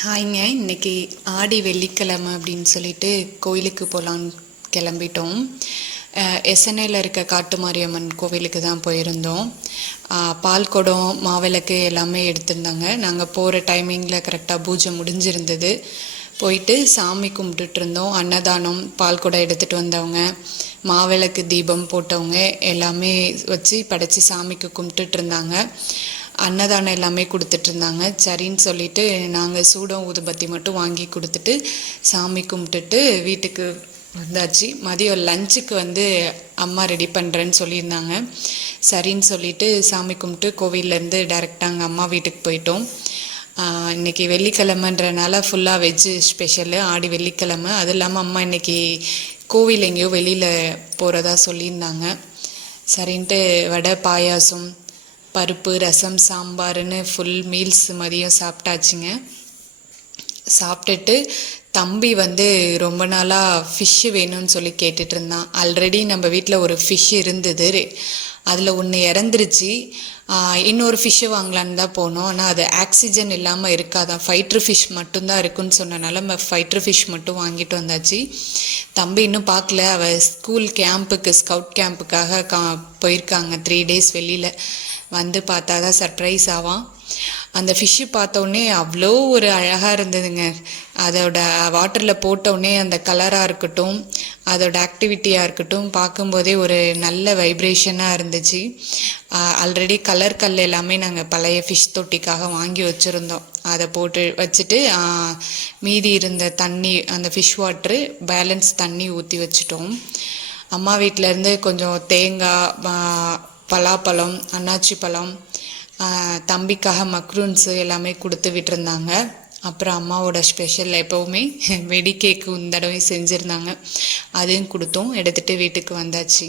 ஹாய்ங்க. இன்னைக்கு ஆடி வெள்ளிக்கிழமை அப்படின்னு சொல்லிட்டு கோயிலுக்கு போகலான்னு கிளம்பிட்டோம். எஸ்என்ஏல இருக்க காட்டு மாரியம்மன் கோவிலுக்கு தான் போயிருந்தோம். பால் குடம், மாவிளக்கு எல்லாமே எடுத்திருந்தாங்க. நாங்கள் போகிற டைமிங்கில் கரெக்டாக பூஜை முடிஞ்சிருந்தது. போயிட்டு சாமி கும்பிட்டுட்டு இருந்தோம். அன்னதானம், பால் குடம் எடுத்துகிட்டு வந்தவங்க, மாவிளக்கு தீபம் போட்டவங்க எல்லாமே வச்சு படைச்சி சாமிக்கு கும்பிட்டுட்டு இருந்தாங்க. அன்னதானம் எல்லாமே கொடுத்துட்ருந்தாங்க. சரின்னு சொல்லிவிட்டு நாங்கள் சூடம் ஊதுபத்தி மட்டும் வாங்கி கொடுத்துட்டு சாமி கும்பிட்டுட்டு வீட்டுக்கு வந்தாச்சு. மதியம் லஞ்சுக்கு அம்மா ரெடி பண்ணுறேன்னு சொல்லியிருந்தாங்க. சரின்னு சொல்லிவிட்டு சாமி கும்பிட்டு கோவிலேருந்து டேரெக்டாக அங்கே அம்மா வீட்டுக்கு போயிட்டோம். இன்றைக்கி வெள்ளிக்கிழமைன்றனால ஃபுல்லாக வெஜ்ஜு ஸ்பெஷலு, ஆடி வெள்ளிக்கிழமை. அது இல்லாமல் அம்மா இன்றைக்கி கோவில் எங்கேயோ வெளியில் போகிறதா சொல்லியிருந்தாங்க. சரின்ட்டு வடை, பாயாசம், பருப்பு, ரசம், சாம்பார்னு ஃபுல் மீல்ஸ் மதியம் சாப்பிட்டாச்சுங்க. சாப்பிட்டுட்டு தம்பி ரொம்ப நாளாக ஃபிஷ்ஷு வேணும்னு சொல்லி கேட்டுட்டு இருந்தான். ஆல்ரெடி நம்ம வீட்டில் ஒரு ஃபிஷ் இருந்தது, அதில் ஒன்று இறந்துருச்சு. இன்னொரு ஃபிஷ்ஷு வாங்கலான்னு தான் போனோம். ஆனால் அது ஆக்சிஜன் இல்லாமல் இருக்காதான், ஃபைட்ரு ஃபிஷ் மட்டும்தான் இருக்குன்னு சொன்னனால நம்ம ஃபைட்ரு ஃபிஷ் மட்டும் வாங்கிட்டு வந்தாச்சு. தம்பி இன்னும் பார்க்கல. அவள் ஸ்கூல் கேம்புக்கு, ஸ்கவுட் கேம்புக்காக போயிருக்காங்க 3 days வெளியில். வந்து பார்த்தா தான் சர்ப்ரைஸ் ஆவான். அந்த ஃபிஷ்ஷு பார்த்தோன்னே அவ்வளோ ஒரு அழகாக இருந்ததுங்க. அதோட வாட்டரில் போட்டோடனே அந்த கலராக இருக்கட்டும், அதோட ஆக்டிவிட்டியாக இருக்கட்டும், பார்க்கும்போதே ஒரு நல்ல வைப்ரேஷனாக இருந்துச்சு. ஆல்ரெடி கலர் கல் எல்லாமே நாங்கள் பழைய ஃபிஷ் தொட்டிக்காக வாங்கி வச்சுருந்தோம். அதை போட்டு வச்சுட்டு மீதி இருந்த தண்ணி, அந்த ஃபிஷ் வாட்ரு பேலன்ஸ் தண்ணி ஊற்றி வச்சுட்டோம். அம்மா வீட்டிலேருந்து கொஞ்சம் தேங்காய், பலாப்பழம், அன்னாச்சி பழம், தம்பிக்காக மக்ரூன்ஸு எல்லாமே கொடுத்து விட்டுருந்தாங்க. அப்புறம் அம்மாவோட ஸ்பெஷல் எப்போவுமே வெடி கேக்கு இந்த தடவை செஞ்சுருந்தாங்க. அதையும் கொடுத்தோம். எடுத்துகிட்டு வீட்டுக்கு வந்தாச்சு.